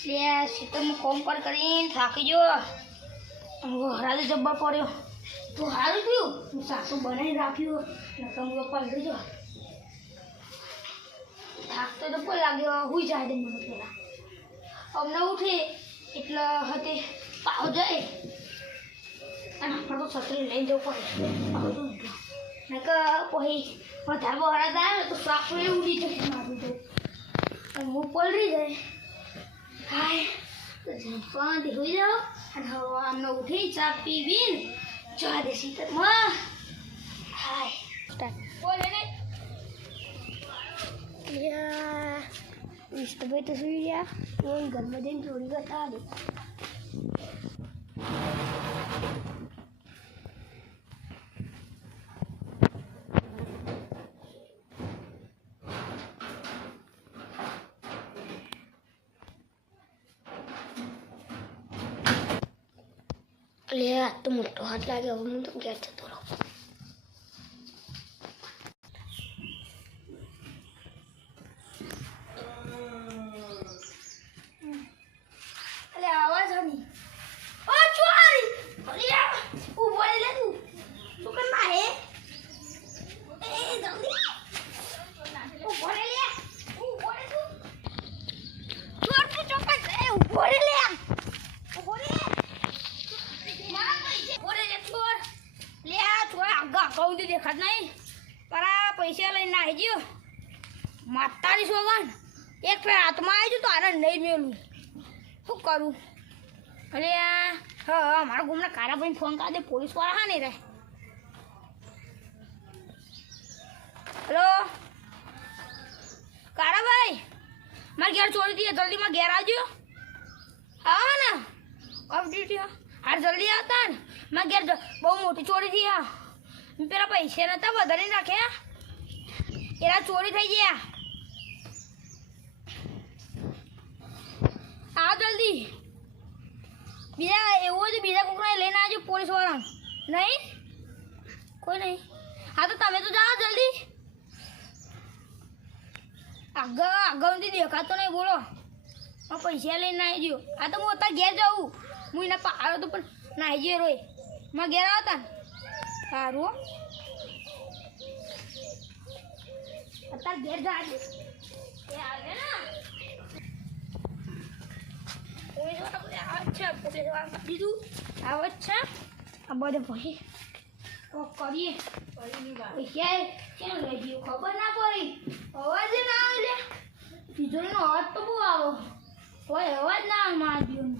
ખેતરમાં કોમ કરીને થાકી ગયો. હરાદે જબ્બર પડ્યો તો સારું થયું હું સાસુ બનાવી રાખ્યું નકમ પલટી જો થાક તો પણ લાગ્યો હુઈ જાય દે મને પેલા અમને ઉઠી એટલે હતે પાવ જાય અને આપણે તો છત્રી લઈને જવું પડે ને કે પછી વધારે વરાદ આવે તો સાસુ એ ઉડી જશે મારું તો અને હું પલરી જાય હાય તો જંપાથી હોઈ જાઓ અને હવે આમને ઉઠી ચા પીવીને જવા દે શીતળમાં હાય બોલે ને વિષ્ણુભાઈ તો સુઈ ગયા હું ઘરમાં જઈને થોડી બતા દે લે આ તો મોટો હાથ લાગ્યો હવે હું તો ઘેર જતો રહું અલે આવાજ આની ઓ ચોરી અરે ઉભો રે લે તું શું કર હે એ જલ્દી ઉભો રે લે તું ચોર તું ચોકસ એ ઉભો રે લે ઉભો રે કહું તો દેખાત નહીં પરા પૈસા લઈને આવી ગયો માતાની સોગન એક ફેર હાથમાં આવી ગયું તો આને નહીં મેલું શું કરું અરે હા મારા ગુમના કારાભાઈને ફોન કરી દે પોલીસવાળા હા નહીં રહે હેલો કારાભાઈ મારે ઘેર ચોરી થઈ જલ્દીમાં ઘેર આવજો હા ને અપડેટ હાર જલ્દી આવતા ને મારા ઘેર બહુ મોટી ચોરી થઈ હા પેલા પૈસા નતા વધારે રાખ્યા એના ચોરી થઈ ગયા આવ જલ્દી બીજા એવું હોય તો બીજા કોકને લઈને આવજો પોલીસ વાળા નહીં કોઈ નહીં હા તો તમે તો જાઓ જલ્દી આગળથી દેખાતો નહીં બોલો પૈસા લઈને આવી ગયો હા તો હું અત્યારે ઘેર જાઉં હું એના પાડો તો પણ નાહી ગયો રોય મારા ઘેર આવતા ને સારું અત્યારે ઘેર જાજે એ આવે ને બીજું આવે જ છે આ બધે પછી કરીએ પૈસા કેમ લઈ ગયું ખબર ના પડી અવાજ ના આવે લે વીજળીનો અવાજ તો બહુ આવો કોઈ અવાજ ના આવે મારા જીવનો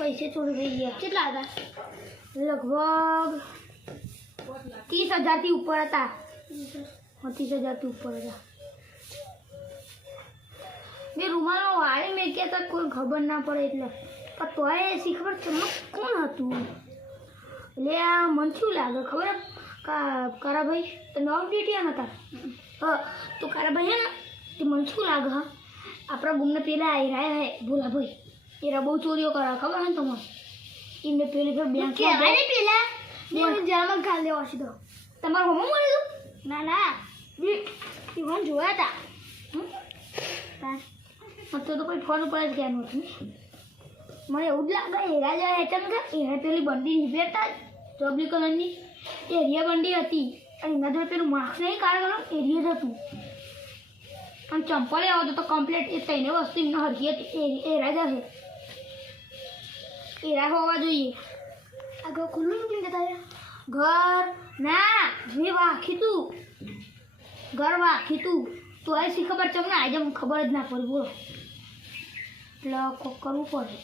पैसे चोरी થઈ ગયા કેટલા હતા લગભગ 30,000 થી ઉપર હતા 30,000 થી ઉપર હતા મે રૂમાલનો વાળે મે કેતા કોઈ ખબર ના પડે એટલે પણ તોય એસી ખબર ચમક કોણ હતું લે આ મન શું લાગે ખબર કારાભાઈ તમે અપડેટિયા હતા હા તો કારાભાઈ હે ને તે મન શું લાગે હા આપણા ગુમને પેલા આવી રહ્યા હે ભોલાભાઈ એરા બહુ ચોરીઓ કરે ખબર ને તમને એમને પેલી ફેર બેંક કહેવાય ને પેલા બેંક જામાં ગાલ દેવા સીધો તમારો હોમો મળે તો ના ના ઈવન જોયા હતા તો કોઈ ફોન ઉપર જ ગયા નહોતું મને એવું જ લાગે હેરા જાય હેઠળ કે એના પેલી બંડી નીપેરતા ચોબલી કલરની એરિયા બંડી હતી અને એના જોડે પેલું માસ્ક નહીં કાઢવાનું એરિયા જ હતું અને ચંપલ આવો તો કમ્પ્લીટ એ ત્રણે વસ્તુ એમને હરકી હતી એરા જ હશે એરા હોવા જોઈએ આગળ ખુલ્લું નીકળી જતા ઘર ના મેં વાખી તું ઘર વાખી તું તો એ શી ખબર ચમ ના આજે મને ખબર જ ના પડી બોલો એટલે કોક કરવું પડે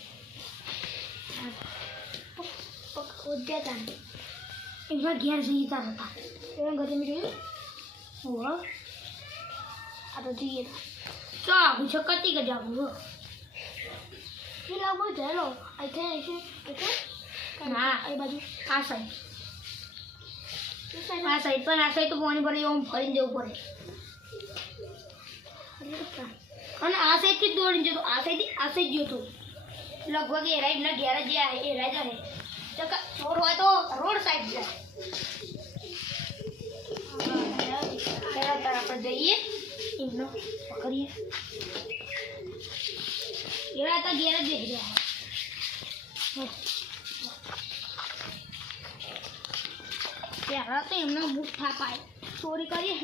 ઉદ્યાતા એમાં ઘેર જઈતા હતા એમાં ઘરે મેં જોયું હો આ તો જઈએ તો આવું છે કતી કે જાવું હો એ લાવો જરો અહીંથી ના એ બાજુ આ સાઈડ પણ આ સાઈડ તો પાણી ભરે એમ ફરીને જવું પડે અને આ સાઈડથી જ દોડીને જતો આ સાઈડ ગયો તો લગભગ એ રાઈડના ઘેર જ જાય એ રાઈડ આવે ચોર હોય તો રોડ સાઈડ જાય આપણે જઈએ એમનો પકડીએ એવા હતા ઘેર જ જઈ રહ્યા ત્યારે તો એમનો બુક થાપાય ચોરી કરીએ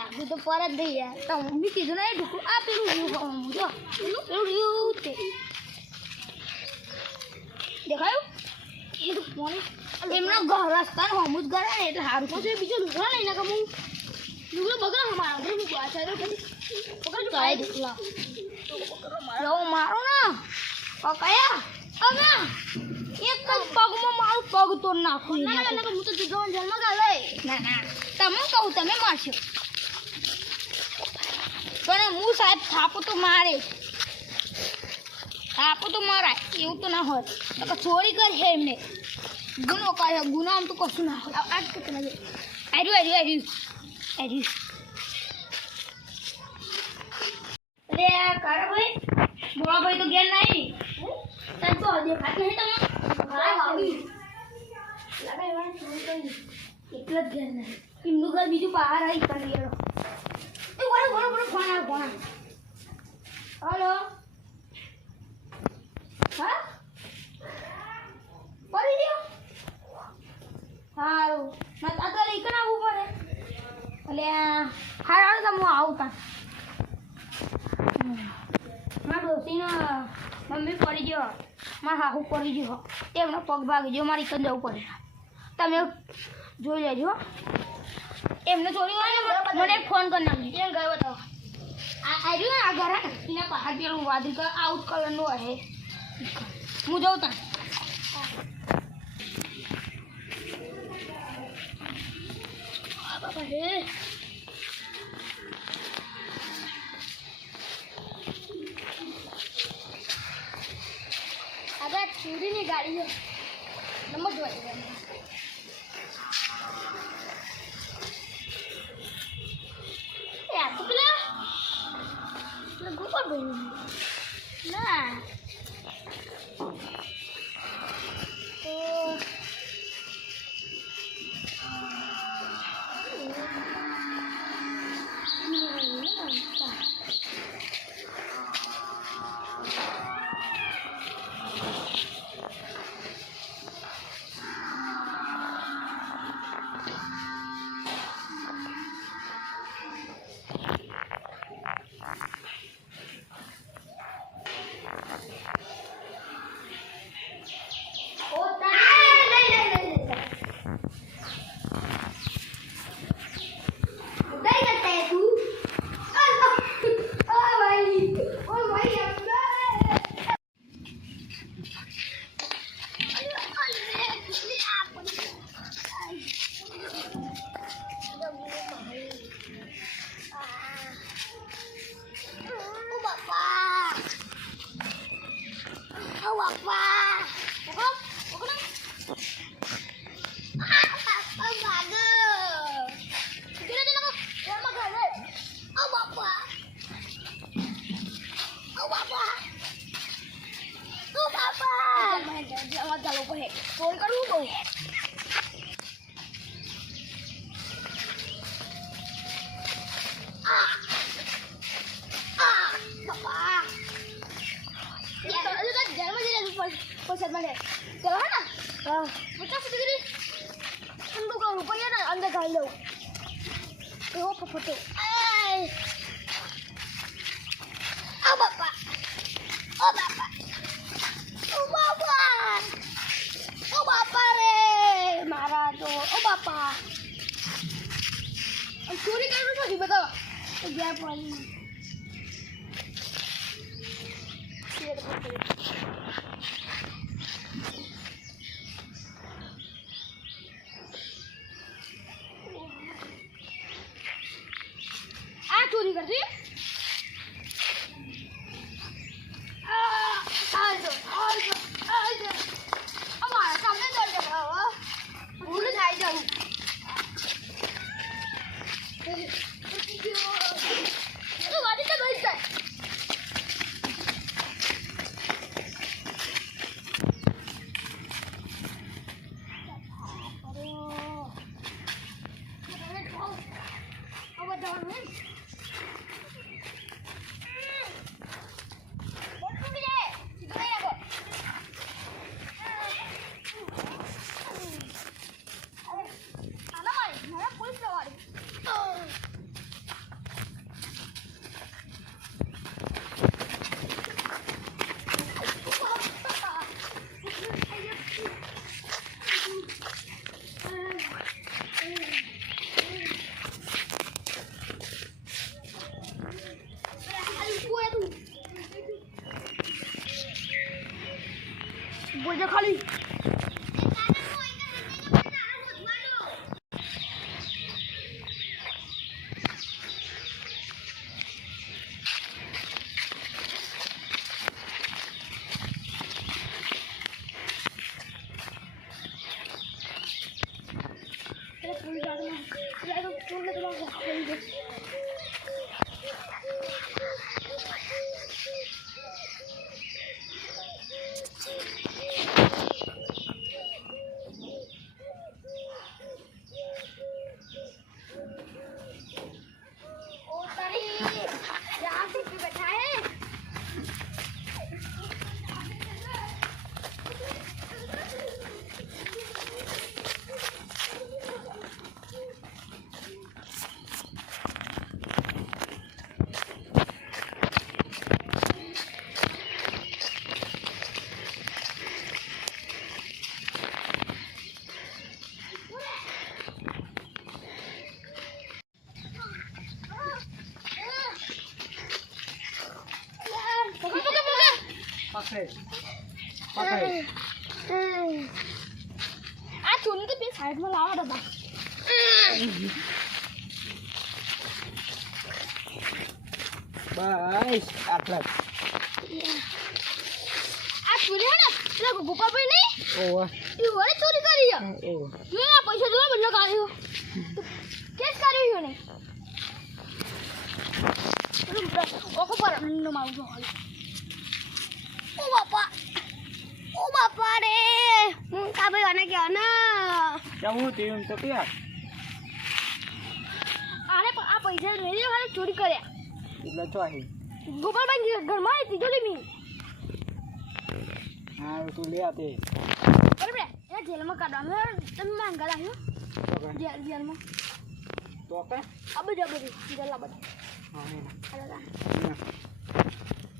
આગું તો પર જ દઈ યાર તો મમ્મી કીધું ને ઢુકું આ પેલું જો પેલું તે દેખાયું એ તો ફોન એમના ઘર રસ્તા હમું જ ઘર ને એટલે સારું પછી બીજો લુગડા નહીં ના હું લુગડો બગડો અમારા ઘર મૂકવા છે તો પકડ કાય ઢુકલા મારો ના કયા અગા એક જ પગમાં મારું પગ તો નાખું ના હું તો જુદો જન્મ ગાલે ના તમે કહું તમે મારશો પણ હું સાહેબ થાપો તો મારે થાપો તો મારાય એવું તો ના હોય તો ચોરી કરી છે એમને ગુનો કર્યો ગુનો આમ તો કશું ના હોય આજ કેટલા આર્યું અરે કારા ભાઈ બોળા ભાઈ તો ઘેર નહીં તને તો હજી ખાત નહીં તમે એટલે જ ઘેર નહીં એમનું ઘર બીજું બહાર આવી કરી એનો બોલો ફોન હલો હા પડી ગયો સારું આ તો લઈ આવવું પડે એટલે હારું તમે આવું તા મારા ડોસીના મમ્મી પડી ગયો મારા હાહુ પડી ગયો એમનો પગ ભાગી ગયો મારે એકન જવું પડે તમે જોઈ લેજો એમને ચોરી હોય ને મને ફોન કરી નાખજો એમ ગયો બતાવો આ રહ્યું આ ઘર એના પહાડ પેલું વાદળી કલર આઉટ કલરનું હશે હું જઉં ત્યાં બાપા હે આગળ ચોરીની ગાડી નંબર જોઈ ગોપાલ ભાઈ ના તો Tôi có đúng rồi. Bapak. Ya, jangan masih ada pusat mana. Jalan mana? Kita sendiri. Anda kalau rupanya anda galau. Oh, foto. Oh, bapak. Oh, bapak. Oh, bapak. આ પાણી આ ચોરી કરશે અમારા સામે દોડે ભૂલ થાય જવું તું વાડી તો બેસ જાય બોલ ખાલી આ ચોરી તો બે સાઈડમાં લાવો ડબ્બા બસ આટલા આ ચોરી હે ને પેલા ગોપાલભાઈ નહીં ઓવા એ વળી ચોરી કરી છે ઓવા જો આ પૈસા જોવા બદલો કાઢ્યો કેસ કર્યો ને ઓકો પર નો મારું જો હાલ ઓ બાપા રે હું કા ભાઈ આને કે ના જમું તેમ તો કે આને આ પૈસા લઈ લે વાળે ચોરી કર્યા એટલે તો આહી ગોપાલભાઈ ઘરમાં આવી તિજોરી મી હા તું લે આતે બરાબર એ જેલમાં કાઢવાનું તમે માંગા લાવ્યો જેલમાં તો કે અબે જેલા બધા હા અલા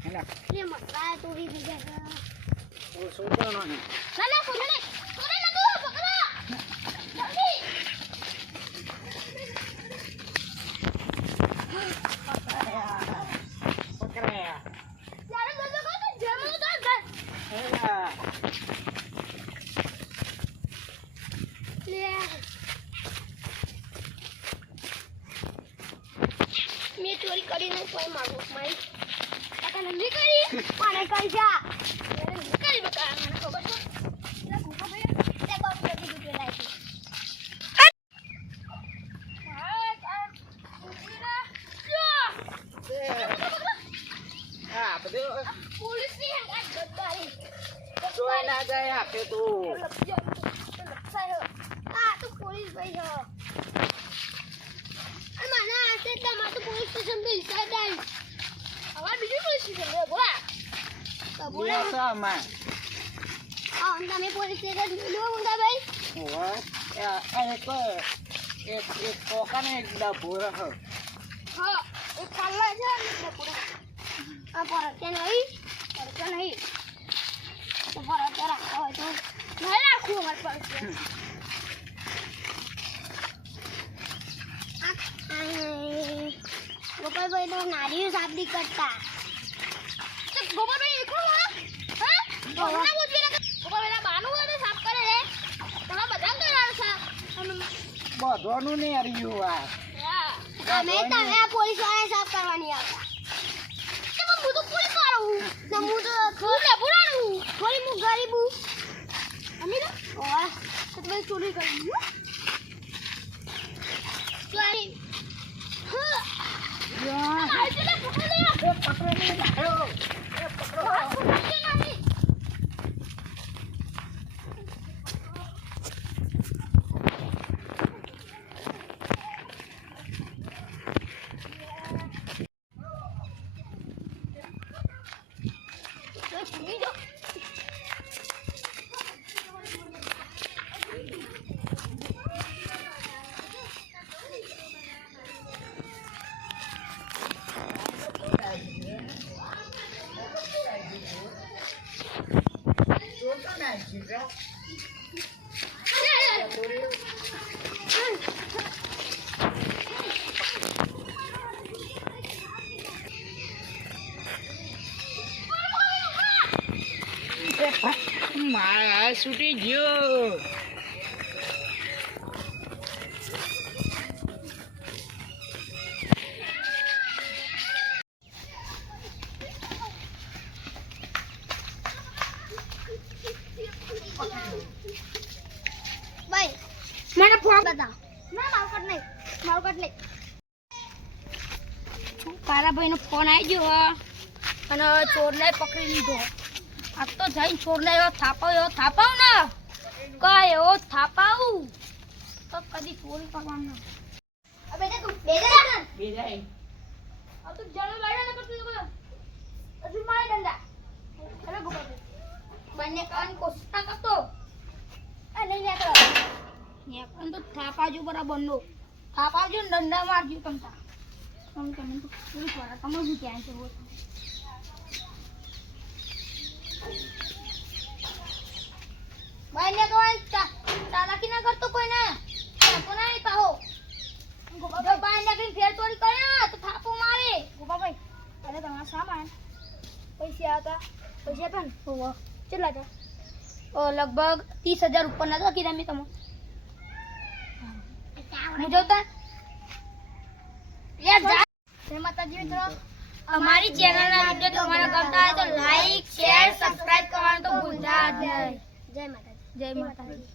હેલા લે મસરા ચોરી થઈ ગયા ઓ સોચો નો ને ના સોને ને તો પકડા જલ્દી પકડ્યા યાર જલ્દી કર જેલમાં તો ઘર હેલા લે મેં ચોરી કરીને કોઈ માગો મારી કાકા નંદી કરી પાણે કરી જા કરી બકા મને ખબર છે લે ભૂખા ભાઈ તે બાપ જલ્દી ગુજે લાઈ હા બધું પોલીસ ની હંગાત ગદ્દારી જોઈ ના જાય આપે તું આ તો પોલીસ ભાઈ છે અને મને આસે તમાર તો પોલીસ સ્ટેશન पे સાઈડ આવી હવે બીજું પોલીસ સ્ટેશન છે બોલા તો બોલા બોલા માં આ તમે પોલીસ સ્ટેશન લો મુંડા ભાઈ ઓવા એક કોકાને એક ડબ્બો રહો હા એક કાલા છે ને પૂરા આ પર કે નહીં તો પર રાખો હોય તો નહીં રાખું અમાર પર ગોપાલ ગોપાલભાઈ તો નારિયેળ સાફ નહીં કરતા. તો ગોપાલભાઈ એકલો હા? ના પૂછવી ના ગોપાલભાઈ બાનું હોય તો સાફ કરે રે. તમે બધા કરાવ સાફ. બધોનું ને હર્યું આ. અમે તમે આ પોલીસ વાળા સાફ કરવાની આવતા. હું તો પોલીસ વાળો હું. ને હું તો થોડી પુરાણું. થોડી હું ગરીબ હું. અમીર ઓહ તો તમે ચોરી કરી. ચોરી. મારા છૂટી ગયો. ભાઈ મને ફોન બતાવ. ના મારું કટ નહીં. મારું કટ નહીં. કારાભાઈનો ફોન આવી ગયો હે અને ચોરને પકડી લીધો. આ તો જઈને ચોરને એવો થાપાવ ને કઈ એવો થાપાવું તો કદી ચોરી કરવાનું. અબે તું બેજા બેજાય. આ તો જણો લાડ્યા ન કરતો તો હજુ મારે દંડા. અરે ગોપાલભાઈ બંને કાન કોશિશ ના કરતો. આ નહીં લેતો. ને પણ તો થાપાજો બરાબરનો. થાપાજો ને દંડા મારજો તમતા. તમે તો પોલીસ વાળા તમે શું ક્યાં છે બોલ. ભાઈ ને કોઈ ચાલાકી ના કરતો કોઈ ને કોના નહીં પાહો. જો ભાઈ ને કઈ ફેર ચોરી કરે ને તો થાપો મારે. ગોપાભાઈ અરે તમારા સામાન પૈસા હતા ને ઓહો કેટલા હતા? લગભગ 30,000 ઉપર ના કીધા મેં તમે હું જોતા યાર જા. જય માતાજી મિત્રો. અમારી ચેનલના વિડિયો તમારે ગમતા હોય તો લાઈક શેર સબસ્ક્રાઇબ કરવાનું તો ભૂલતા જ નહીં. જય માતાજી. જય માતાજી.